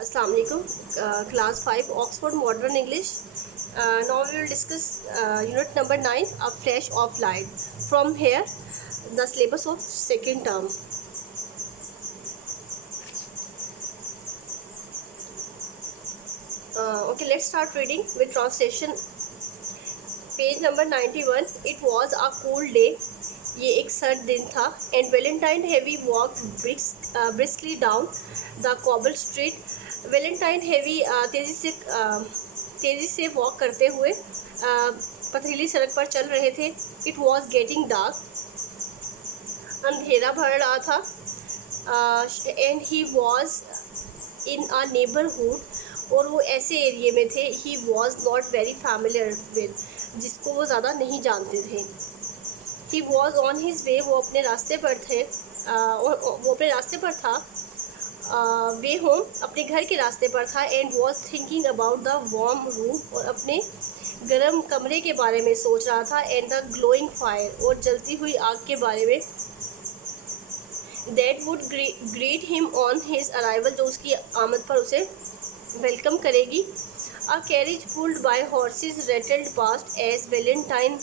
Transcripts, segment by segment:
Assalamu alaikum. Class 5 Oxford Modern English. Now we will discuss unit number 9, A Flash of Light. From here, the syllabus of second term. Okay, let's start reading with translation. Page number 91. It was a cool day. ये एक सर्द दिन था. And Valentine Heavy walked briskly down the cobble street. Valentine Heavy तेज़ी से walk करते हुए पथरीली सड़क पर चल रहे थे. It was getting dark. अंधेरा भर रहा था. And he was in a neighborhood, और वो ऐसे एरिए में थे. He was not very familiar with, जिसको वो ज़्यादा नहीं जानते थे. He was on his way, वो अपने रास्ते पर थे. वो अपने रास्ते पर था. वे होम, अपने घर के रास्ते पर था. And was thinking about the warm room, और अपने गर्म कमरे के बारे में सोच रहा था. एंड द ग्लोइंग फायर, और जलती हुई आग के बारे में. That would greet him on his arrival, जो उसकी आमद पर उसे वेलकम करेगी. A carriage pulled by horses rattled past as Valentine,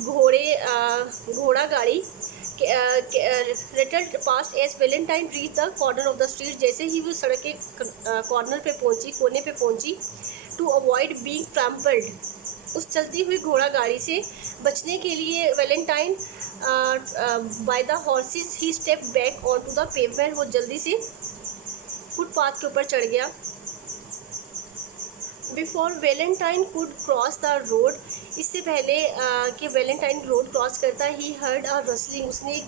घोड़ा गाड़ी rattled past as Valentine reach the corner of the street, जैसे ही वो सड़क के कॉर्नर पे पहुंची, कोने पे पहुंची. टू अवॉइड बीइंग ट्रैम्पल्ड, उस चलती हुई घोड़ा गाड़ी से बचने के लिए Valentine by the horses he step back on to the pavement, वो जल्दी से फुटपाथ के ऊपर चढ़ गया. Before Valentine could cross the road, इससे पहले कि वेलेंटाइन रोड क्रॉस करता, ही हर्ड अ रसलिंग, उसने एक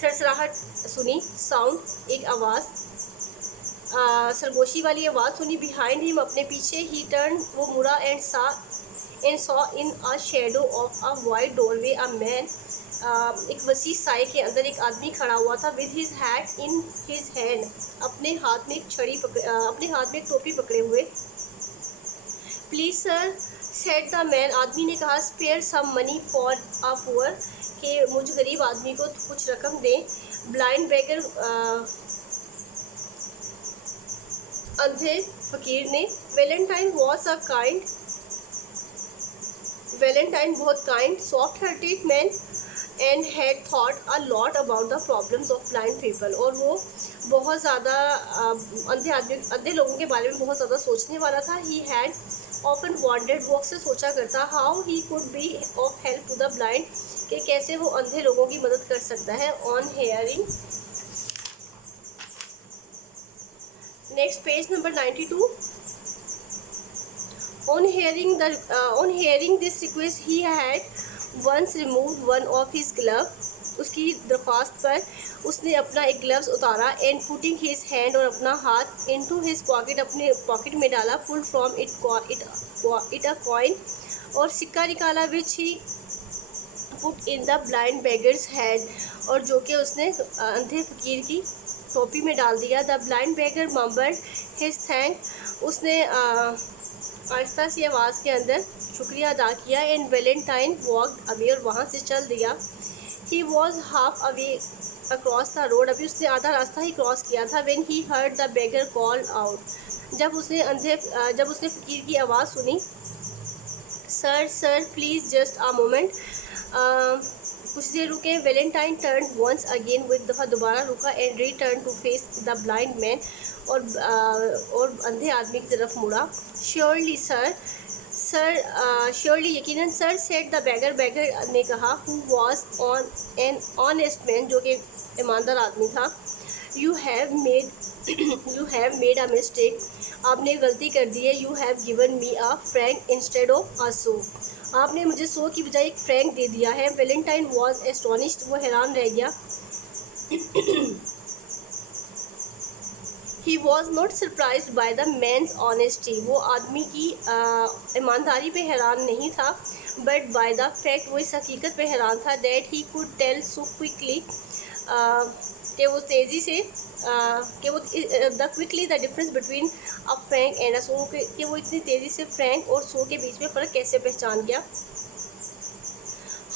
सरसराहट सुनी. साउंड, एक आवाज़, सरगोशी वाली आवाज़ सुनी. बिहाइंड हिम, अपने पीछे. ही टर्न, वो मुड़ा. And saw in a shadow of a wide doorway a man, एक वसी साए के अंदर एक आदमी खड़ा हुआ था. With his hat in his hand, अपने हाथ में एक टोपी पकड़े हुए. Please sir, said the man, आदमी ने कहा. Spare some money for a poor, कि मुझ गरीब आदमी को कुछ रकम दें. ब्लाइंड बेगर, अंधे फकीर ने. वेलेंटाइन बहुत kind, soft hearted man, and had thought a lot about the problems of blind people, और वो बहुत ज़्यादा अंधे लोगों के बारे में बहुत ज़्यादा सोचने वाला था. ही हैड ऑफन वॉन्टेड, वो अक्सर सोचा करता, how he could be of help to the blind, कि कैसे वो अंधे लोगों की मदद कर सकता है. On hearing, next page number 92. On hearing this request, he had once removed one of his gloves, उसकी दरख्वास्त पर उसने अपना एक ग्लव्स उतारा. एंड पुटिंग हिज हैंड, और अपना हाथ. इनटू हिज पॉकेट, अपने पॉकेट में डाला. Pulled from it a coin, और सिक्का निकाला. Which he put in the blind beggar's hand, और जो कि उसने अंधे फकीर की टोपी में डाल दिया. The blind beggar mumbled his thank, उसने आहिस्ता सी आवाज़ के अंदर शुक्रिया अदा किया. एंड वेलेंटाइन वॉकड अवे, और वहाँ से चल दिया. He was half away across the road, अभी उसने आधा रास्ता ही क्रॉस किया था. When he heard the beggar call out, जब उसने फकीर की आवाज़ सुनी. Sir please just a moment, कुछ देर रुके. वेलेंटाइन टर्न वंस अगेन, वो एक दफ़ा दोबारा रुका. And return to face the blind man, और अंधे आदमी की तरफ मुड़ा. श्योरली सर, श्योरली यकीनन सर. सेड द बेगर ने कहा. Who was on an honest man, जो कि ईमानदार आदमी था. You have made a mistake, आपने गलती कर दी है. You have given me a franc instead of a sou, आपने मुझे 100 की बजाय एक फ्रैंक दे दिया है. वेलेंटाइन वॉज एस्टोनिश्ड, वो हैरान रह गया. He was not surprised by the man's honesty, वो आदमी की ईमानदारी पे हैरान नहीं था. But by the fact, वो इस हकीकत पे हैरान था. That he could tell so quickly, कि वो तेज़ी से कि वो the difference between a frank and a so, कि वो इतनी तेज़ी से फ्रैंक और सो के बीच में फ़र्क कैसे पहचान गया.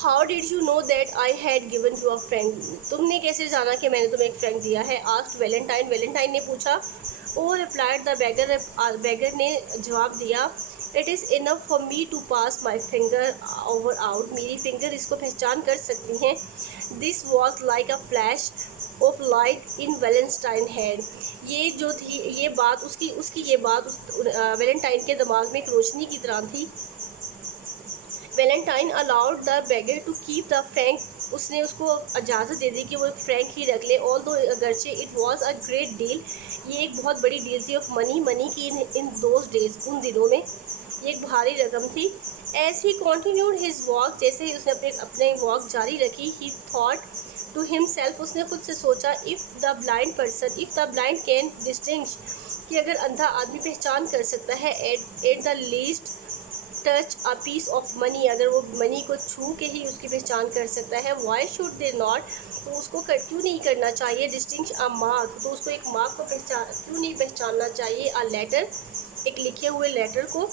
How did you know that I had given you a Frank, तुमने कैसे जाना कि मैंने तुम्हें एक फ्रैंक दिया है। आस्क्ड वैलेंटाइन, वैलेंटाइन ने पूछा। ओ रिप्लाइड द बेगर, बेगर ने जवाब दिया। It is enough for me to pass my finger over out, मेरी फिंगर इसको पहचान कर सकती हैं। This was like a flash of light in Valentine head, ये जो थी ये बात उसकी ये बात वैलेंटाइन के दिमाग में एक रोशनी की तरह थी। Valentine allowed the beggar to keep the franc, उसने उसको इजाज़त दे दी कि वो एक फ्रैंक ही रख ले। ऑल दो अगरचे it was a great deal, ये एक बहुत बड़ी डील थी। ऑफ मनी, मनी की इन दोज डेज, उन दिनों में ये एक भारी रकम थी। As he continued his walk, जैसे ही उसने अपने वॉक जारी रखी, ही थॉट टू हिमसेल्फ, उसने खुद से सोचा, if the blind person, if the blind can distinguish, कि अगर अंधा आदमी पहचान कर सकता है at the least touch a piece of money, अगर वो मनी को छू के ही उसकी पहचान कर सकता है, वाई शुड दे नॉट, तो उसको क्यों नहीं करना चाहिए। डिस्टिंग्विश अ मार्क, तो उसको एक मार्क को क्यों नहीं पहचानना चाहिए। अ लेटर, एक लिखे हुए लेटर को।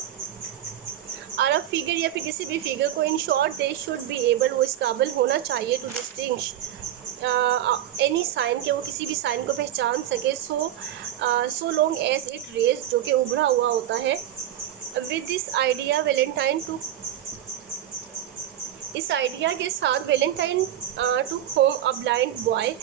और अब फिगर या फिर किसी भी फिगर को। In short they should be able, वो इस काबिल होना चाहिए टू डिस्टिंग्विश एनी साइन, के वो किसी भी साइन को पहचान सके। So long as it raise, जो कि उभरा हुआ होता है। With this idea Valentine took, इस आइडिया के साथ Valentine took home a blind boy,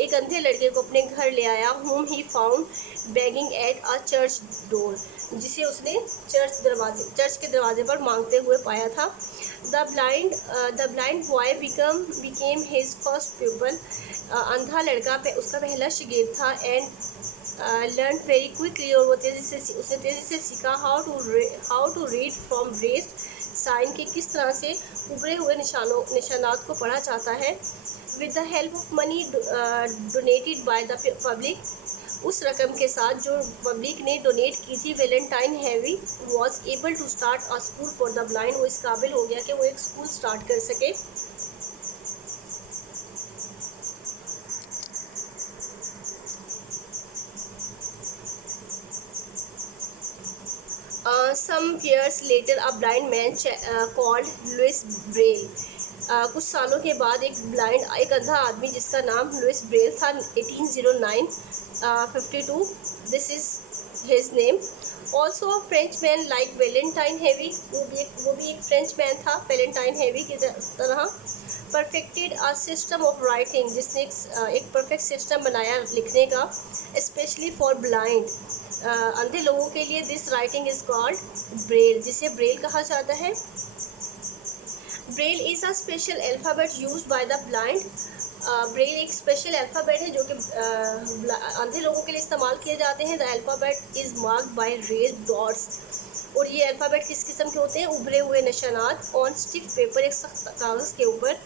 एक अंधे लड़के को अपने घर ले आया। Whom he found begging at a church door, जिसे उसने चर्च के दरवाजे पर मांगते हुए पाया था। The blind boy became his first pupil, अंधा लड़का उसका पहला शागिर्द था। एंड लर्न वेरी क्विकली, और वो उसने तेज़ी से सीखा how to read from raised sign, के किस तरह से उभरे हुए निशानात को पढ़ा जाता है। With the help of money donated by the public, उस रकम के साथ जो पब्लिक ने डोनेट की थी, Valentin Haüy was able to start a school for the blind, वो इस काबिल हो गया कि वो एक स्कूल स्टार्ट कर सके। Some years later a blind man called Louis Braille, कुछ सालों के बाद एक अंधा आदमी जिसका नाम लुइस ब्रेल था, 1809-52, this is his name. Also a French man like Valentine heavy, वो भी एक फ्रेंच मैन था वैलेंटाइन हैवी की तरह। Perfected a system of writing, जिसने एक परफेक्ट सिस्टम बनाया लिखने का, स्पेशली फॉर ब्लाइंड, अंधे लोगों के लिए। This writing is called Braille, जिसे ब्रेल कहा जाता है। Braille is a special alphabet used by the blind, Braille एक स्पेशल अल्फ़ाबेट है जो कि अंधे लोगों के लिए इस्तेमाल किए जाते हैं। The alphabet is marked by raised dots, और ये अल्फ़ाबेट किस किस्म के होते हैं, उभरे हुए निशानात। ऑन स्टिफ पेपर, एक सख्त कागज़ के ऊपर।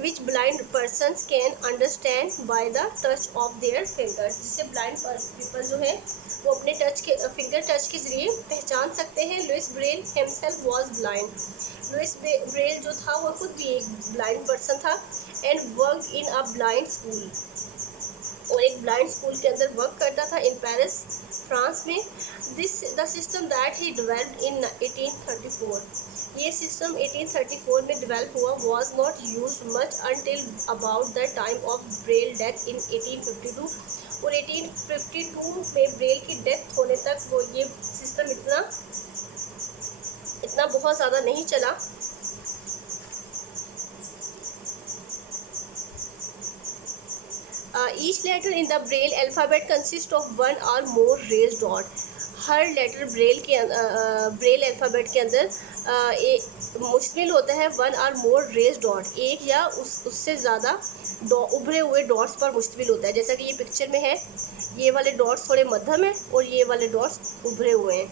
Which blind persons can understand by the touch of their fingers, जिसे ब्लाइंड पीपल जो है वो अपने फिंगर टच के जरिए पहचान सकते हैं। Louis Braille himself was blind, Louis Braille जो था वो खुद भी एक ब्लाइंड पर्सन था। And work in a blind school, और एक ब्लाइंड स्कूल के अंदर वर्क करता था इन पेरिस, फ्रांस में। The system that he developed in 1834, ये सिस्टम 1834 में डेवलप हुआ। Was not use much until about the time of Braille death in 1852, और 1852 में ब्रेल की डेथ होने तक वो ये सिस्टम इतना बहुत ज़्यादा नहीं चला। Each letter in the Braille alphabet consist of one or more raised dot, हर लेटर ब्रेल अल्फ़ाबेट के अंदर मुश्तमिल होता है one or more raised dot, एक या उससे ज़्यादा उभरे हुए डॉट्स पर मुश्तमिल होता है। जैसा कि ये पिक्चर में है, ये वाले डॉट्स थोड़े मध्यम हैं और ये वाले डॉट्स उभरे हुए हैं।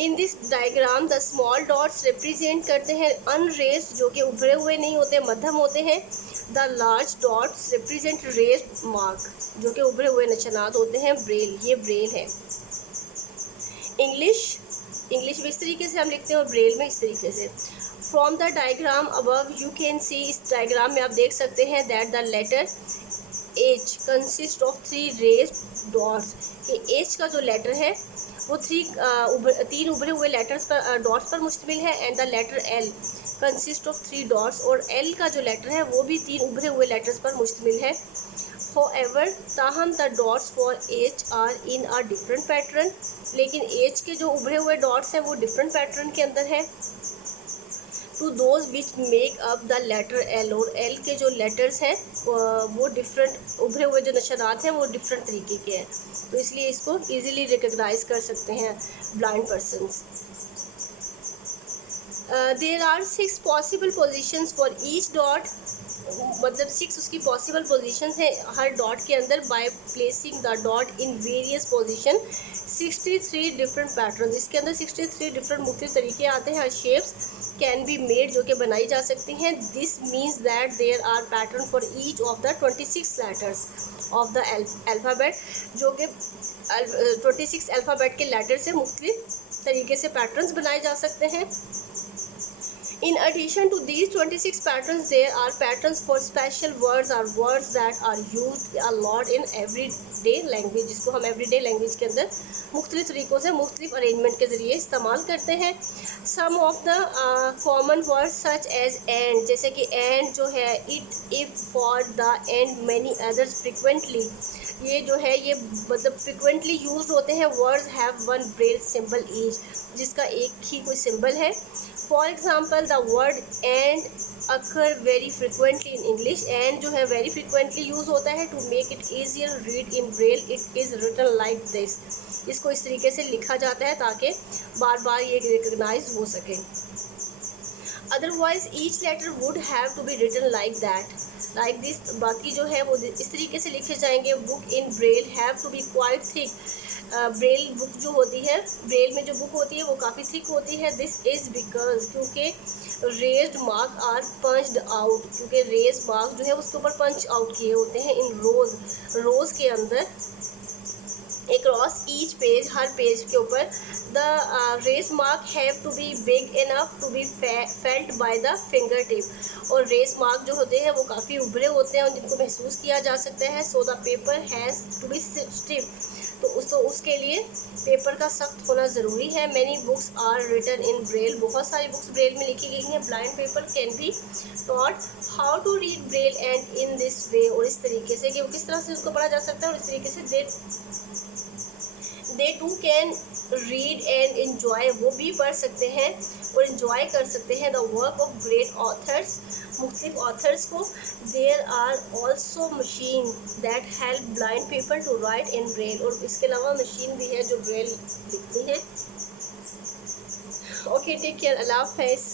In this diagram the small dots represent करते हैं अनरेज्ड, जो कि उभरे हुए नहीं होते, मध्यम होते हैं। The large dots represent raised mark, जो कि उभरे हुए निशानात होते हैं। ब्रेल, ये ब्रेल है। इंग्लिश में इस तरीके से हम लिखते हैं और ब्रेल में इस तरीके से। From the diagram above you can see, इस डायग्राम में आप देख सकते हैं that the letter H consist of 3 raised dots, कि एच का जो लेटर है वो 3 उभरे हुए लेटर्स पर डॉट्स पर मुश्तमिल है। And the letter L consist of 3 dots, और एल का जो लेटर है वो भी 3 उभरे हुए लेटर्स पर मुश्तमिल है। However, ताहम the dots for H are in a different pattern, लेकिन एच के जो उभरे हुए डॉट्स हैं वो डिफरेंट पैटर्न के अंदर है। To those which make up the letter L, और एल के जो लेटर्स हैं वो डिफरेंट उभरे हुए जो नशरात हैं वो डिफरेंट तरीके के हैं, तो इसलिए इसको ईजिली रिकग्नाइज कर सकते हैं blind persons. There are 6 possible positions for each dot, मतलब 6 उसकी पॉसिबल पोजीशंस हैं हर डॉट के अंदर। By placing the dot in various position 63 different pattern, इसके अंदर 63 डिफरेंट मुख्तलिफ तरीके आते हैं। हर शेप्स कैन बी मेड, जो कि बनाई जा सकती हैं। This means that there are pattern for each of the 26 letters of the alphabet, जो कि 26 अल्फ़ाबेट के लेटर से मुख्तलिफ तरीके से पैटर्न्स बनाए जा सकते हैं। In addition to these 26 patterns, there are patterns for special words or words that are used a lot in everyday language, जिसको हम everyday language के अंदर मुख्तलिफ तरीक़ों से मुख्तलिफ अरेंजमेंट के ज़रिए इस्तेमाल करते हैं। Some of the common words such as and, जैसे कि and जो है, it, if, for, the and many others frequently, ये जो है ये मतलब फ्रिक्वेंटली यूज होते हैं। Words have one Braille symbol each, जिसका एक ही कोई सिंबल है। For example the word and occur very frequently in English, and जो है वेरी फ्रिक्वेंटली यूज होता है। To make it easier read in Braille it is written like this, इसको इस तरीके से लिखा जाता है ताकि बार बार ये रिकग्नाइज हो सके। Otherwise each letter would have to be written like that, like this, बाकी जो है वो इस तरीके से लिखे जाएंगे। Book in Braille have to be quite thick, Braille book जो होती है, ब्रेल में जो बुक होती है वो काफ़ी थिक होती है। दिस इज़ बिकॉज, क्योंकि raised mark are punched out, क्योंकि रेज मार्क जो है उसके ऊपर पंच आउट किए होते हैं। इन रोज, रोज के अंदर across each पेज, हर पेज के ऊपर। The raised mark have to be big enough to be felt by the finger tip, और रेस मार्क जो होते हैं वो काफ़ी उभरे होते हैं और जिनको महसूस किया जा सकता है। So the paper has to be stiff, तो उसके लिए पेपर का सख्त होना ज़रूरी है। Many books are written in Braille, बहुत सारी बुक्स ब्रेल में लिखी गई हैं। Blind people can be taught how to read Braille and in this way, और इस तरीके से कि वो किस तरह से उसको पढ़ा जा सकता है, और इस तरीके से they too can read and enjoy, वो भी पढ़ सकते हैं और इन्जॉय कर सकते हैं। The work of great authors, मुख्तलिफ ऑथर्स को। There are also machine that help blind people to write in Braille, और इसके अलावा मशीन भी है जो ब्रेल लिखती है। ओके, टेक केयर, अल्लाह हाफ़िज़।